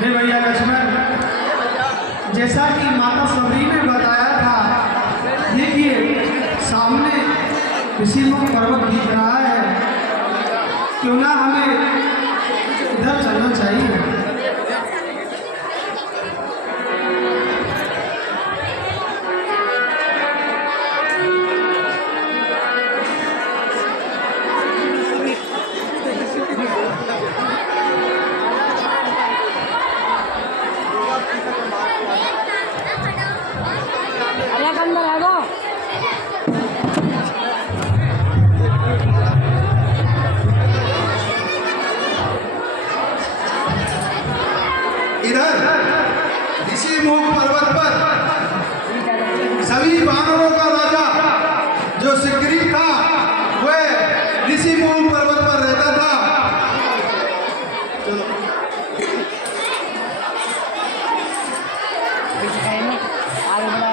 हे भैया लक्ष्मण, जैसा कि माता सबरी ने बताया था, देखिए सामने ऋषिमुख पर्वत दिख रहा है। क्यों ना हमें इधर चलना चाहिए। इधर ऋषिमुख पर्वत पर सभी वानरों का राजा जो सुग्रीव था वह ऋषिमुख पर्वत पर रहता था। चलो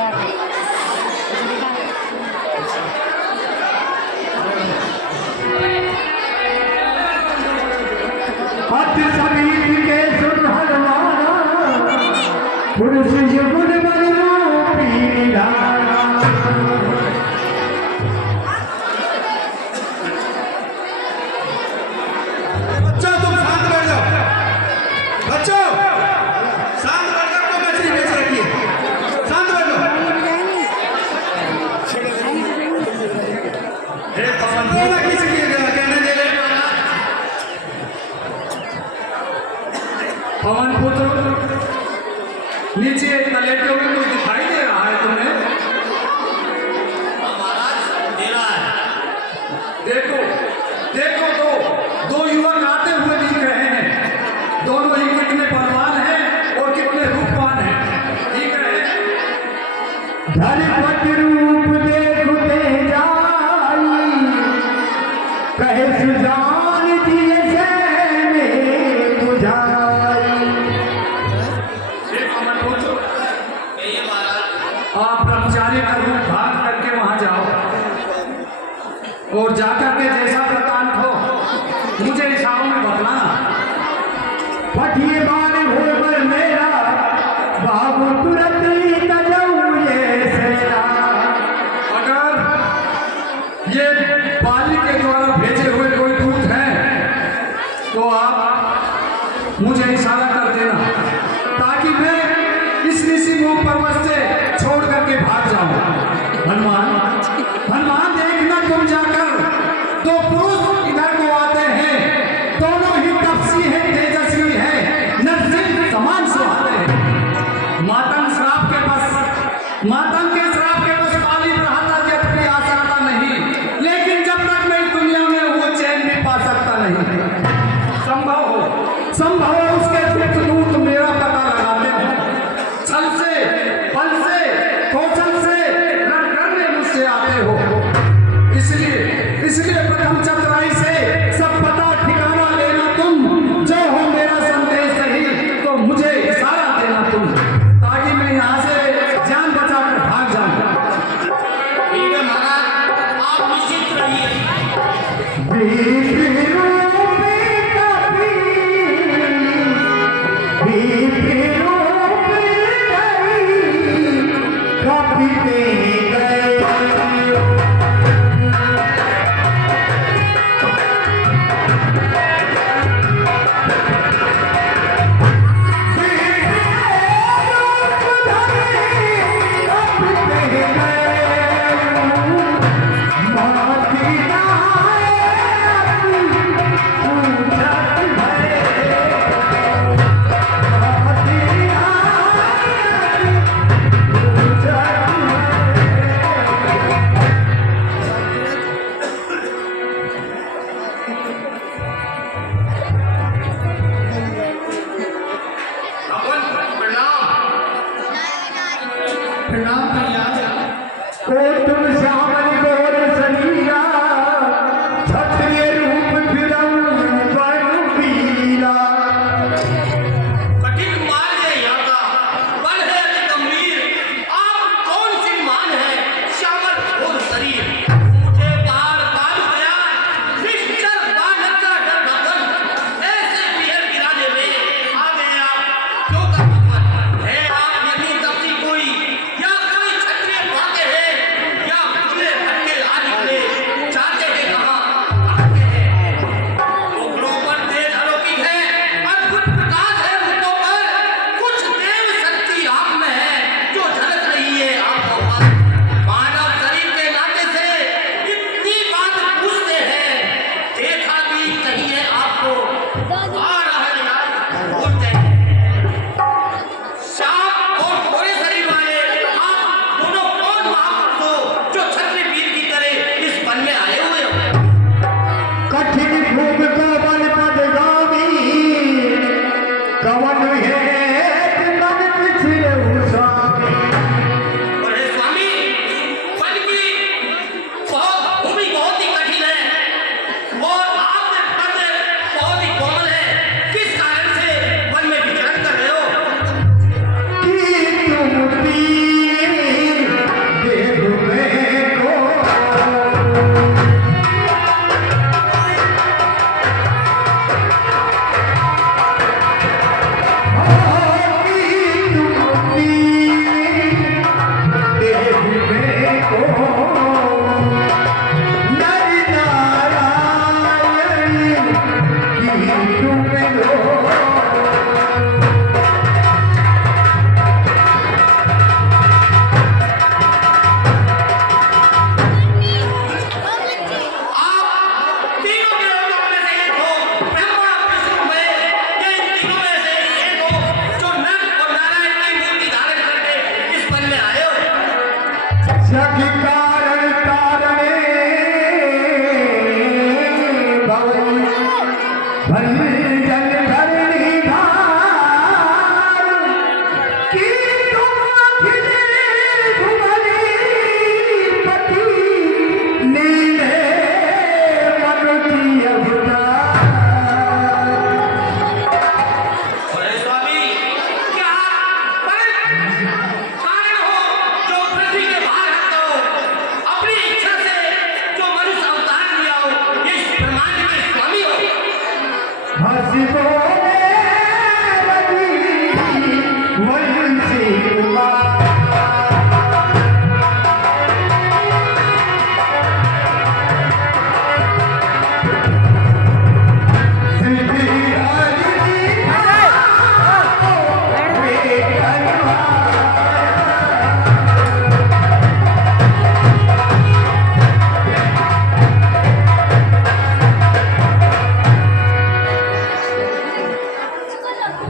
पुरुष युगुन बन रूपी धारा। बच्चों तुम शांत बैठ जाओ। बच्चों शांत बैठ जाओ। कोई मछली बेच रखी है, शांत बैठ जाओ। ना किसी की कहने दे रहे पवन पुत्र नीचे तलेटों में कुछ दिखाई दे रहा है तुम्हें? दे रहा है। देखो देखो, दो युवक आते हुए दिख रहे हैं। दोनों ही कितने बलवान हैं और कितने रूपवान हैं, दिख रहे हैं। धरपति रूप देखते जाई, कहे सुजान दिए से बुझाई। आप ब्रह्मचारी का रूप धारण करके वहां जाओ और जाकर के जैसा वृतांत हो मुझे इशारों में बतलाना। पठिए बाने होकर मेरा बाबू तुरंत ही तजौये सेना। अगर ये बाली के द्वारा भेजे हुए कोई दूत हैं तो आप मुझे इशारा कर देना, ताकि मैं इस ऋषिमुख पर्वत से छोड़ करके भाग जाऊं। हनुमान देखना, तुम जाकर दो पुरुष इधर को आते हैं, दोनों ही तपसी हैं, तेजस्वी हैं, नरसिंह समान से आते हैं। मातंग श्राप के बस पाली रहता जब भी आ सकता नहीं, लेकिन जब तक मैं इस दुनिया में वो चैन भी पा सकता नहीं। संभव हो उसके दुख दूत मेरा पता लगाते हैं। छल से, बल से, कौशल से रण करने मुझसे आते हो।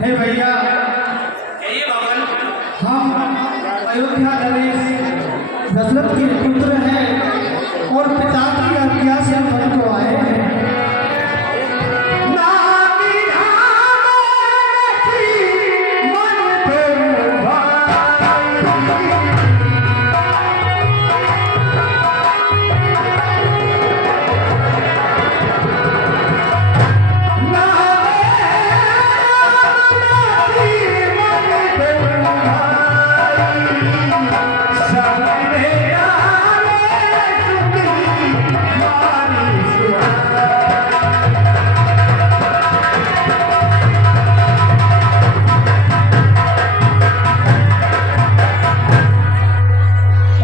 हे भैया, कहिए बाबन। हम अयोध्या नरेश दशरथ के पुत्र हैं और पिता की हत्या से मन को आए हैं।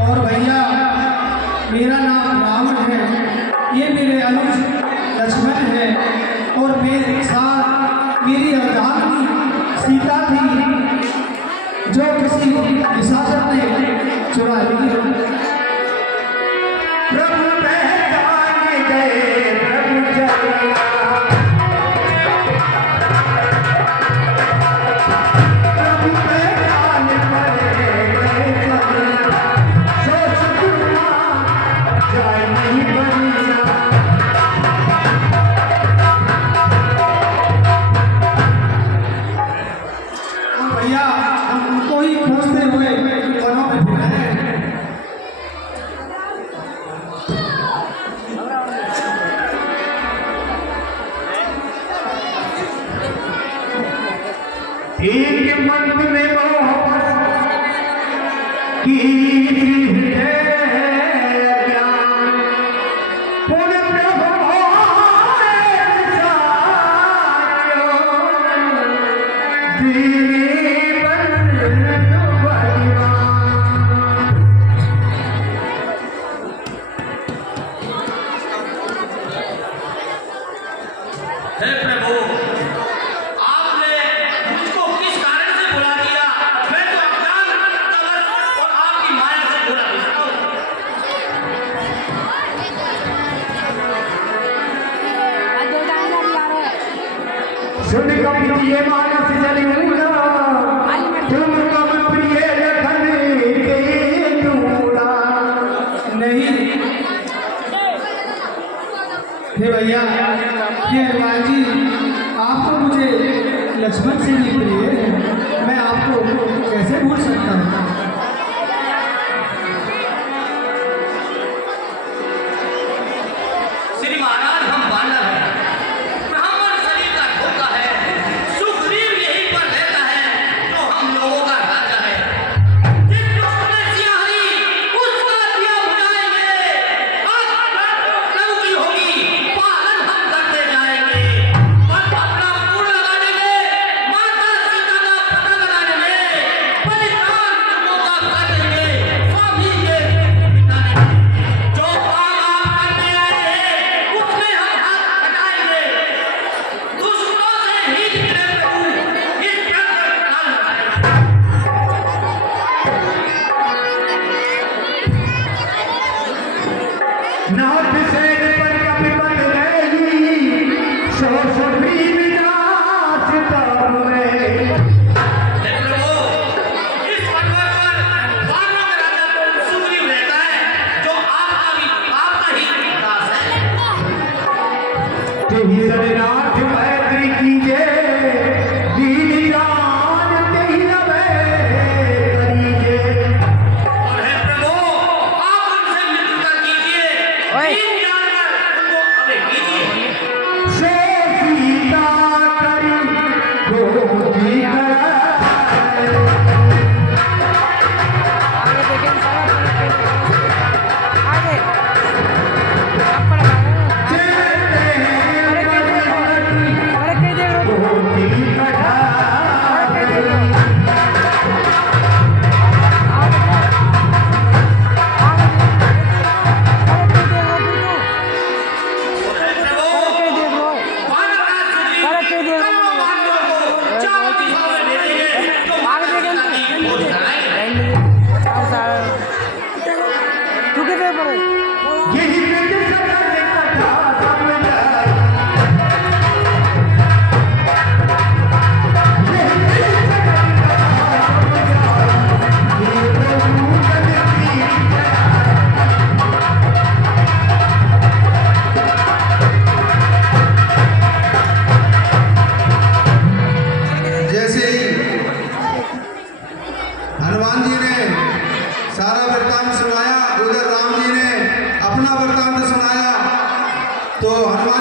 और भैया, मेरा नाम रावण है, ये मेरे अनुज लक्ष्मण है और मेरे साथ मेरी अर्धांगिनी सीता थी जो किसी निशाचर ने चुरा ली। प्रभु पहचान गए प्रभु जगन्नाथ, प्रभु पहचान गए सोच दुनिया जाए नहीं बनिया। भैया, हम उनको ही खोजते हुए वनों में फिर रहे हैं। एक मंत्र में मोहब्बत की है ज्ञान, पूर्ण प्रभु दीनी बंद भगवान। हे प्रभु, आपने मुझको किस कारण से बुला दिया? मैं तो अज्ञान कलश और आपकी माया से बुला भिजता हूँ। सुन कपि ये मानस जनेऊला, तुम कब प्रिय लखन के दूला। नहीं हे भैया, हे हनुमान जी, आप तो मुझे लक्ष्मण से भी प्रिय हैं, मैं आपको कैसे भूल सकता हूँ। श्री महाराज, हम वानर हैं, ब्राह्मण शरीर का धोखा है। सुग्रीव यहीं पर रहता है जो हम लोगों का राजा है। जिस दुष्ट ने सियाही उसका दिया बुझाएंगे। आज प्रभु की होगी, पालन हम करते जाएंगे। पर अपना पूर्ण लगाने में, माता सीता का पता लगाने में, बलिदान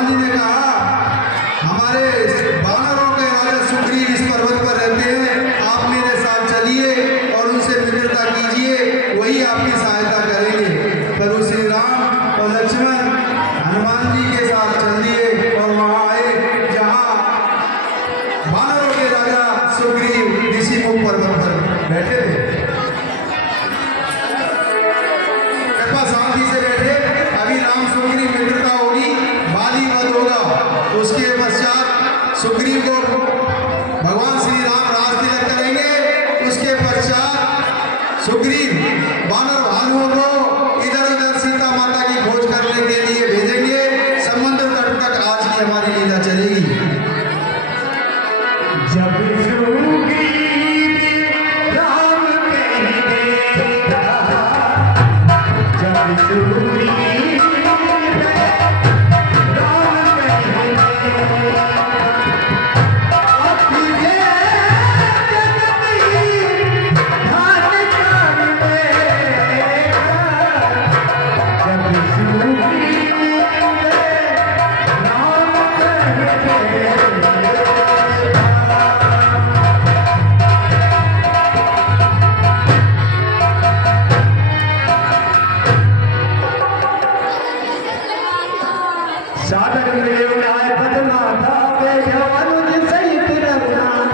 हनुमान जी ने कहा हमारे वानरों के राजा सुग्रीव इस पर्वत पर रहते हैं, आप मेरे साथ चलिए और उनसे मित्रता कीजिए, वही आपकी सहायता करेंगे। प्रभु श्री राम और लक्ष्मण हनुमान जी के साथ चल दिए और वहाँ आए जहाँ वानरों के राजा सुग्रीव ऋषिमुख पर्वत पर बैठे थे। कृपा शांति से बैठे, अभी राम सुग्रीव मित्रता होगी, वाली वध होगा। उसके पश्चात सुग्रीव को भगवान श्री राम राज तिलक करेंगे। उसके पश्चात सुग्रीव वानर भालुओं को इधर उधर सीता माता की खोज करने के लिए भेजेंगे। समुद्र तट तक आज की हमारी लीला चलेगी। जब सुग्रीव राम कहता, जब सुग्रीव राम कहता, अपने जगती धान कर देगा। जब सुग्रीव राम कहता, सादर मिले उड़ाए बदमाथा पे जवानुज सहित रघुनाथ।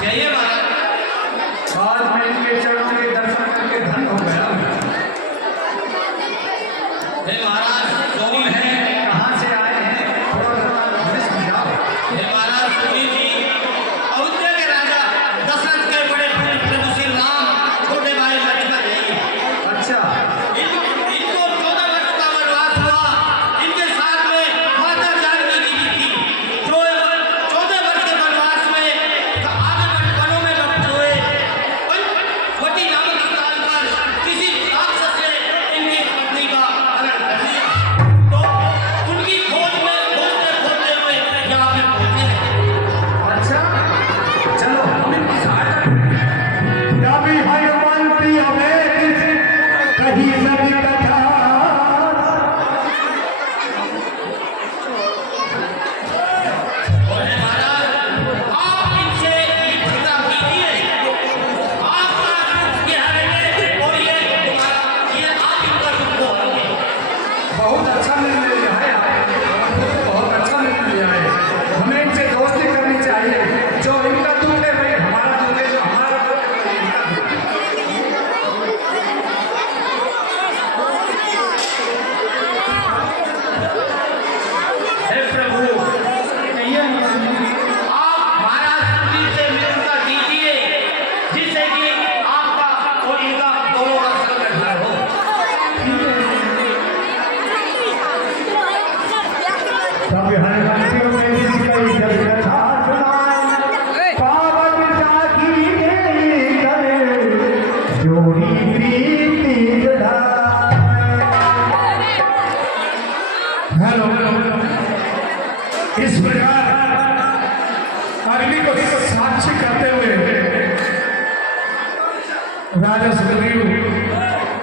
कहिए महाराज। आज मैं इनके चरणों के दर्शन करके धन्य हो गया। हे महाराज कौन है? कहाँ से आए हैं? थोड़ा मुझे समझाओ। हे महाराज सुग्रीव जी अयोध्या के राजा दशरथ के बड़े पुत्र प्रभु श्री राम छोटे भाई लक्ष्मण हैं। अच्छा, इनको 14 वर्ष का वनवास हुआ। इनके साथ में माता जानकी जी भी थी, जो 14 वर्ष के वनवास में आगे वनों में भक्त हुए। वटी नामक स्थान पर किसी राक्षस ने इनकी पत्नी का हरण कर लिया। तो उनकी खोज में खोजते हुए यहाँ पे पहुंचे। अच्छा, चलो हम इनकी सहायता करेंगे। कभी हनुमान प्रिय वेद कही सब कथा, बोले महाराज आप इनसे चिंता कीजिए, आपका दुख ये हरेंगे और ये आप इनका दुख को हरेंगे। बहुत अच्छा निर्णय लिया है आपने, बहुत अच्छा निर्णय लिया है। हमें इनसे दोस्ती करनी चाहिए। जो इनका दुख है वही हमारा दुख है, जो हमारा दुख है वही इनका दुख है। हे प्रभु आप महाराज सुग्रीव से मित्रता कीजिए, जिससे कि आपका और इनका दोनों का संकट दूर हो। तब हनुमंतियों में कई जब कथा सुनाए, पावन साखी तेरी करे, जोड़ी प्रीति बढ़ाए। हेलो, इस प्रकार अग्नि को साक्षी करते हुए राजा सुग्रीव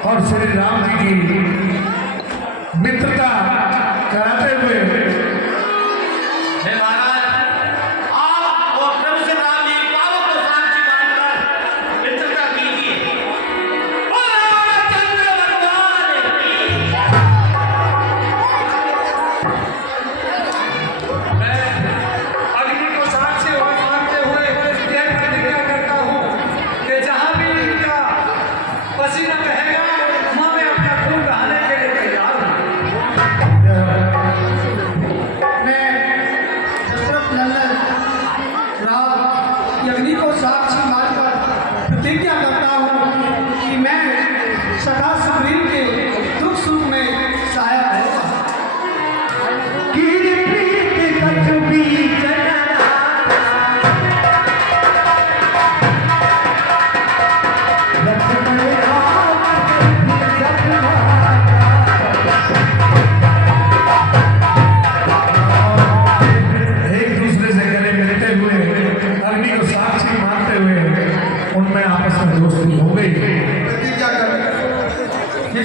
और श्री राम जी की मित्रता कराते हुए हे महाराज आप और प्रभु श्री राम जी पावक को साक्षी मानकर मित्रता कीजिए। बोलो रामचंद्र भगवान की। मैं अग्नि को साक्षी मानते हुए यह प्रतिज्ञा करता हूँ कि जहाँ भी इनका पसीना बहेगा वहाँ मैं अपना खून बहाने के लिए तैयार हूँ। मैं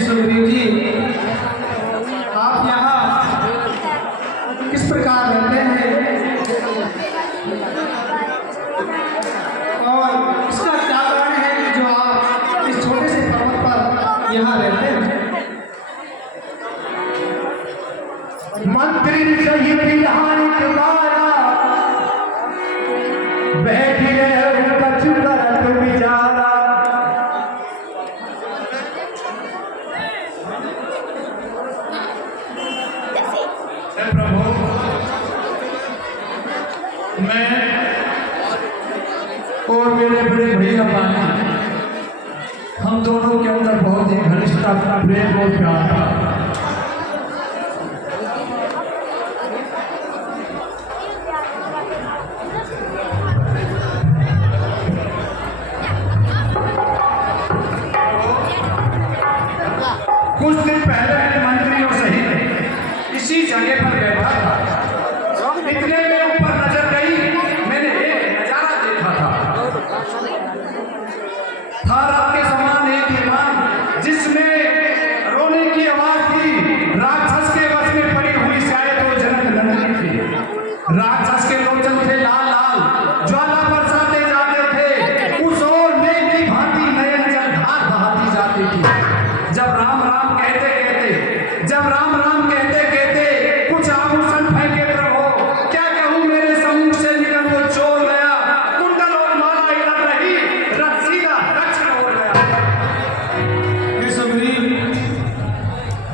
सुग्रीव जी, आप यहाँ किस प्रकार रहते हैं और इसका क्या कारण है कि जो आप इस छोटे से पर्वत पर यहाँ रहते हैं? मंत्री सही विधान द्वारा बैठ गए कछु करत विचारा। हे प्रभु, मैं और मेरे बड़े भैया भाई, हम दोनों के अंदर बहुत ही घनिष्ठता, प्रेम और प्यार था। कुछ दिन पहले मैं मंत्रियों सहित इसी जगह पर बैठा था। इतने में ऊपर नजर गई, मैंने एक नजारा देखा था रात के समान एक विमान जिसमें रोने की आवाज थी। राक्षस के बस में पड़ी हुई शायद वो जनक नंदिनी थी। राक्षस के लोचन थे लाल लाल, ज्वाला बरसाते जाते थे। उस ओर मेघ की भांति नयन जलधार बहाती जाती थी। जब राम राम कहते कहते कुछ आभूषण फेंके प्रभु, क्या कहूँ मेरे सम्मुख से निकल वो चोर गया। कुंडल और माला इधर रही, रथ सीधा दक्षिण हो गया। हे सुग्रीव,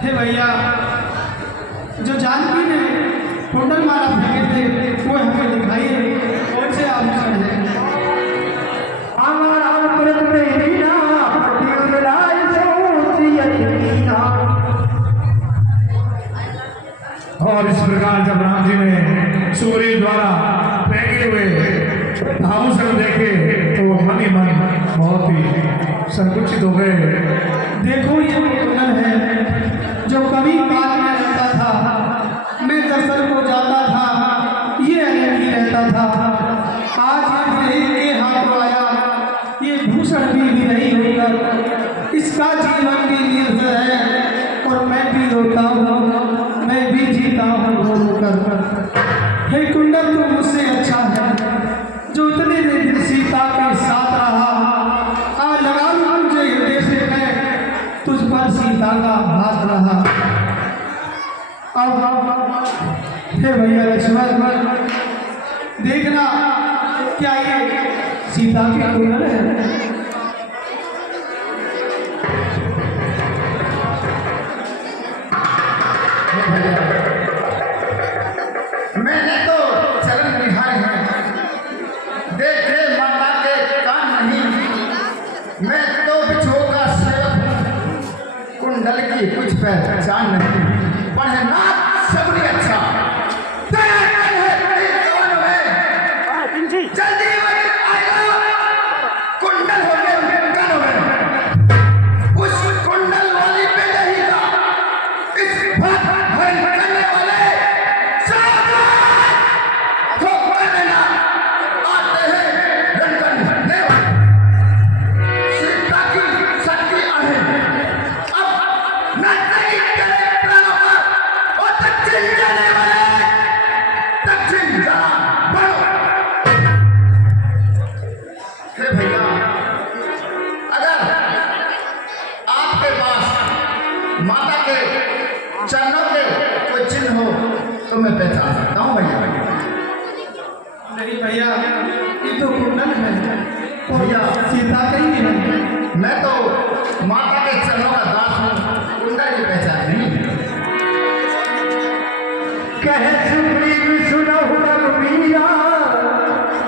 हे भैया, जो जानकी ने कुंडल माला फेंके थे वो हमें दिखाइए, कौन से आभूषण है? और इस प्रकार जब राम जी ने सुग्रीव द्वारा फेंके हुए आभूषण देखे तो मन ही मन बहुत ही संकुचित हो गए। देखो ये वो कुंडल है जो कभी काल में रहता था, मैं दर्शन को जाता था, ये अलग ही रहता था। आज ये के हाथ आया, ये भूषण भी नहीं होकर इसका जीवन भी निर्भर है और मैं भी रोता हूँ, मैं भी जीता हूँ रोकर। हे कुंडल तो मुझसे अच्छा है जो इतने दिन सीता के साथ रहा। आ लगा लूं मुझे हृदय से मैं तुझ पर सीता का हाथ रहा। अब हे भैया लक्ष्मण, देखना क्या ये सीता के कुंडल है? मैंने तो चरण निहारे हैं, देखे माता के कान नहीं। मैं तो बिछो का सेवक हूँ, कुंडल की कुछ पहचान नहीं। पढ़ना सबसे अच्छा जल्दी कुंडल हो उस कुंडल वाली पे नहीं था। इस करने वाले आते हैं लंदन भरने वाले। सीता की शक्ति आहे अब नहीं करे प्राण और दक्षिण जाने वाले दक्षिण जा बढ़ो। हे भैया, अगर आपके पास माता के चरणों के कोई चिन्ह हो तो मैं पहचान सकता हूँ भैया। नहीं भैया, ये तो कुंडल है भैया, सीता का ही है। मैं तो माता के चरणों का दास हूँ, कुंडल की पहचान नहीं है। कहे सुग्रीव सुनहु रघुवीरा,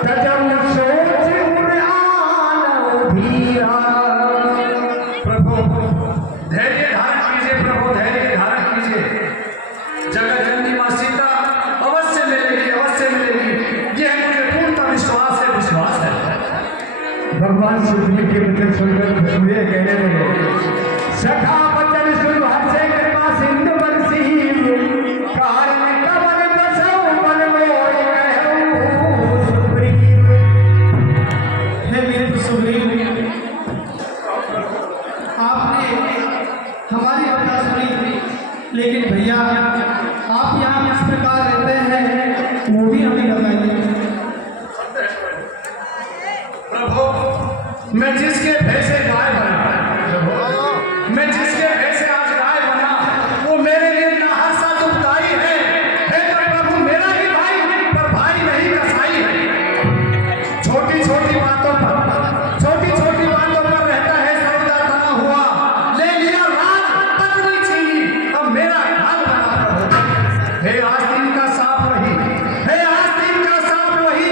तजब सोच उर आनौ धीरा। प्रभु धैर्य धारण कीजिए, प्रभु धैर्य धारण कीजिए। जगत जननी माँ सीता अवश्य मिलेगी, अवश्य मिलेगी, यह मुझे पूर्ण विश्वास है। भगवान सुग्रीव के वचन सुनकर खुशबुए कहने लगे, सखा वचन सुन हर्षे कृपा सिंधु बंसी, कारण कवन बसौ मन मोह कहूँ सुग्रीव। हे मित्र सुग्रीव, आपने हमारी हे आस्तीन का सांप वही, हे आस्तीन का सांप वही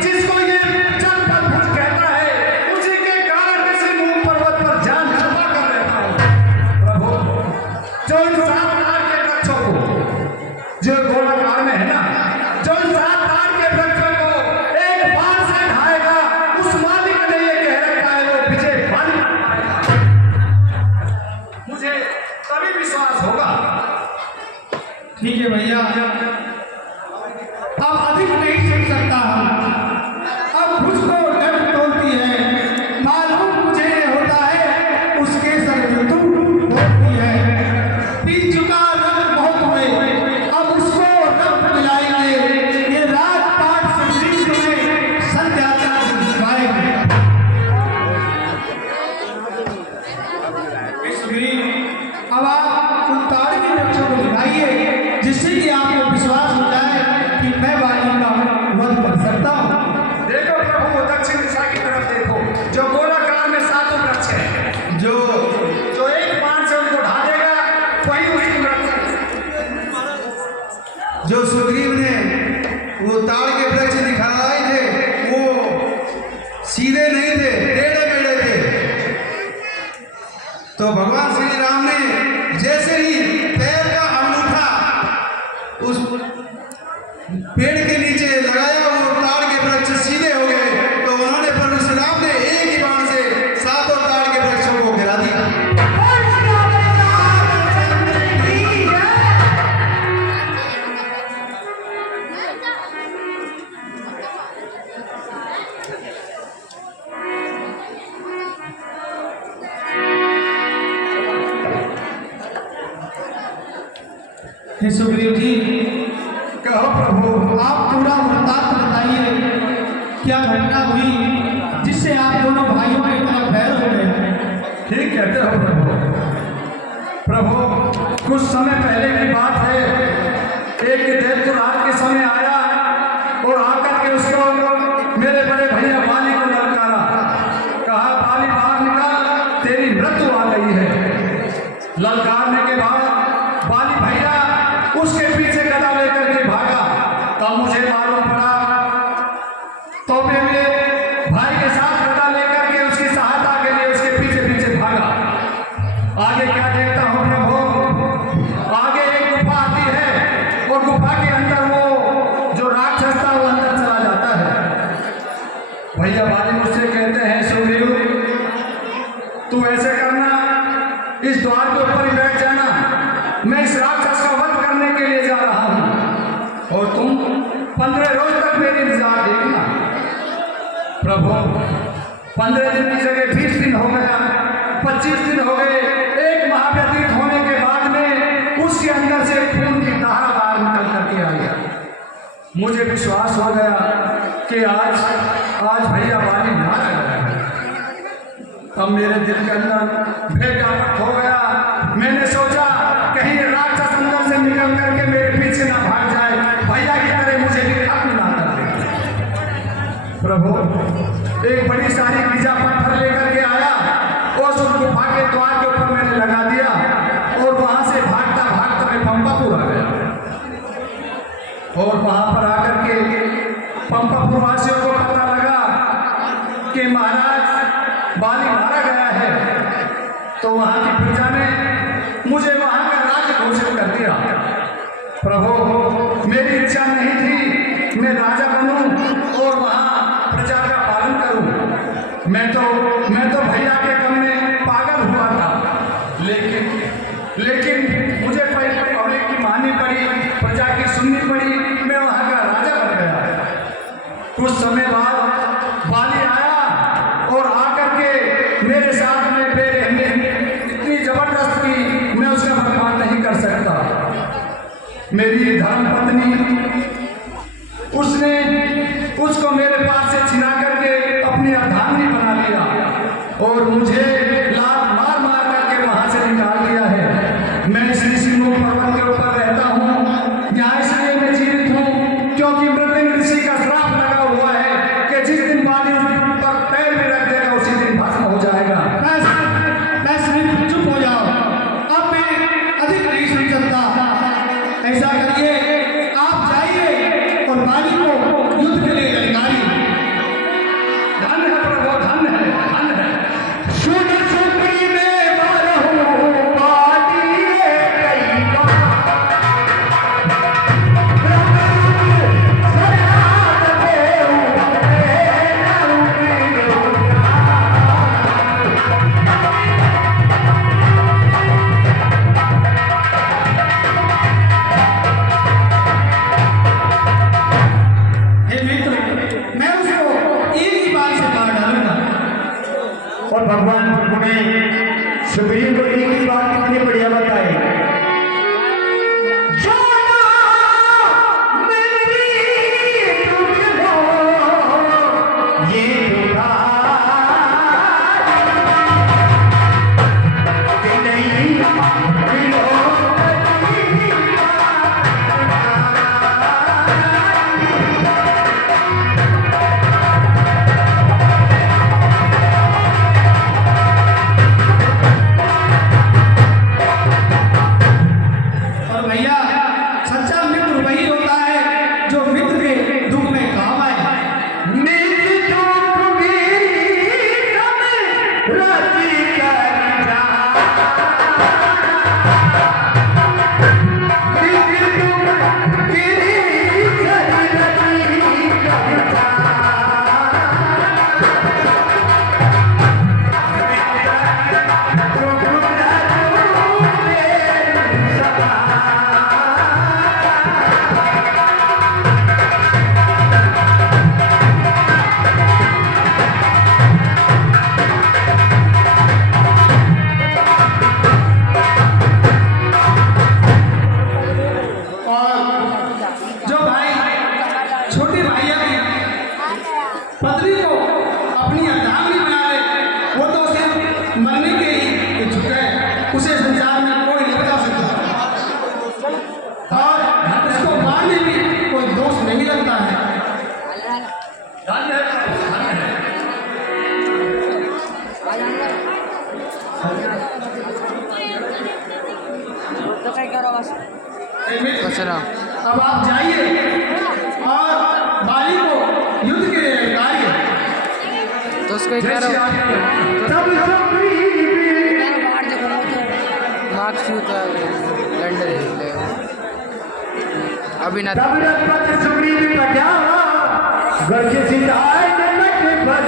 जिसको ये चंपल भुज कहता है, उसी के कारण किसी मूल पर्वत पर जान छुपा कर रहता हूं। प्रभु, जो इन 7 तार के वृक्षों को, जो गोलाकार में है ना, जो इन 7 तार के वृक्षों को एक बार से ढाएगा, उस मालिक ने ये कह रखा है वो विजय पानी पाएगा। मुझे तभी विश्वास होगा। ठीक है भैया, अब अधिक नहीं सुन सकता हूँ। अब मुझको डर तोड़ती है, मालूम मुझे होता है उसके सर में तुम होती है। पी चुका रंग बहुत हुए, अब उसको रंग मिलाएंगे। ये राजपाट सुग्रीव तुम्हें संध्या का दिखाएंगे। सुग्रीव, अब आप उन ताड़ के वृक्षों को दिखाइए जिससे कि आपको विश्वास हो जाए कि मैं वाली का वध कर सकता हूँ। देखो प्रभु, दक्षिण दिशा की तरफ देखो, जो गोलाकार में 7 वृक्ष हैं, जो एक बाण से उनको ढा देगा वही उसकी वृक्ष। जो सुग्रीव ने वो ताड़ के वृक्ष दिखाए थे वो सीधे नहीं थे, टेढ़े मेढ़े थे। तो भगवान श्री राम ने जैसे ही पैर का अंगूठा उस पेड़ के नीचे लगाया, वो ताड़ के वृक्ष सीधे हो गए। तो उन्होंने प्रभु श्री राम ने एक ही बाण से 7 ताड़ के वृक्षों को गिरा दिया। हे सुग्रीव जी, कहो प्रभु, आप पूरा वृत्तांत बताइए, क्या घटना हुई जिससे आप दोनों भाइयों के तरफ बैर हो गए? ठीक कहते हो प्रभु। प्रभु, कुछ समय पहले की बात है, एक दैत्य रात के समय आया और आकर के उसको मेरे बड़े भैया बाली को ललकारा, कहा बाली बाहर निकाल, तेरी मृत्यु आ गई है। ललकारने के बाद बाली भैया उसके पीछे गदा लेकर के भागा। तब मुझे मालूम पड़ा, तो मेरे भाई के साथ गदा लेकर के उसकी सहायता के लिए उसके पीछे पीछे भागा। आगे क्या देखता हूँ प्रभु, आगे एक गुफा आती है और गुफा के अंदर वो जो राक्षस था वो अंदर चला जाता है। भैया बाली मुझसे कहते हैं, सुग्रीव तू ऐसे करना, इस द्वार के ऊपर ही बैठ जाना, मैं इस राक्षस का वध करने के लिए जा रहा हूं और तुम 15 रोज तक मेरी इंतजार देखना। प्रभु, 15 दिन की जगह 20 दिन हो गया, 25 दिन हो गए, 1 माह व्यतीत होने के बाद में उसके अंदर से खून की धारा बाहर निकल करके आ गया। मुझे विश्वास हो गया कि आज भैया बाली मार गया। तब मेरे दिल के अंदर भय व्याप्त हो गया। मैंने सोचा कहीं राक्षस अंदर से निकल करके मेरे पीछे ना भाग जाए, भैया की तरह मुझे भी खत्म ना कर दे। प्रभु, एक बड़ी सारी गिजा पत्थर लेकर के आया और उस गुफा के द्वार के ऊपर मैंने लगा दिया और वहां से भागता भागता मैं पंपापुर आ गया। और वहां पर आकर के पंपापुर वासियों को पता लगा कि महाराज बाली मारा गया है। तो वहां की प्रजा ने मुझे वहां का राजा घोषित कर दिया। प्रभु, मेरी इच्छा नहीं थी मैं राजा बनूं और वहां प्रजा का पालन करूं। मैं तो भैया के गम में पागल हुआ था, लेकिन मुझे पब्लिक की माननी पड़ी, प्रजा की सुननी पड़ी, मैं वहां का राजा बन गया। कुछ समय बाद बाली आया और आकर के मेरे साथ में बेरहमी इतनी जबरदस्त की मैं उसका बर्बाद नहीं कर सकता। मेरी धर्म पत्नी उसको मेरे पास से छिना करके अपनी अर्धांगिनी बना लिया और मुझे लात मार मार करके वहां से निकाल दिया है। मैं श्री सिंह पर्वत के ऊपर रहता हूँ, यहाँ इसलिए मैं जीवित हूँ क्योंकि मृत्यु ऋषि का श्राप लगा हुआ है कि जिस दिन बाली पर पैर भी रख देगा उसी दिन भस्म हो जाएगा। चुप हो जाओ, अब मैं अधिक नहीं सुन सकता। ऐसा करिए बाली को युद्ध के लिए ललकारी। धन्य है प्रभु, धन्य है, धन्य है। सुन सुग्रीव बरहु बालिए कई बार। हे मित्र, मैं उसको एक ही बार से मार डालूंगा। और भगवान प्रभु ने सुग्रीव को एक ही बात कितनी बढ़िया बताई। और भैया, सच्चा मित्र वही होता है जो मित्र के दुख में काम आए। जो भाई छोटे भैया की पत्नी को अपनी अर्धांगिनी बना ले, वो तो सिर्फ मरने के ही इच्छुक है। उसे संसार में कोई नहीं बता सकता और उसको मारने में कोई दोष नहीं लगता है। धन्य है प्रभु, धन्य है। हे मित्र, अब आप जाइए और बाली को युद्ध के लिए ललकारिए। तो उसको क्या जैसे आपने तब सुग्रीव मार्क्स का लंडन अभी ना तब रघुपति सुग्रीव का क्या गर्ज सिधाए जनक बल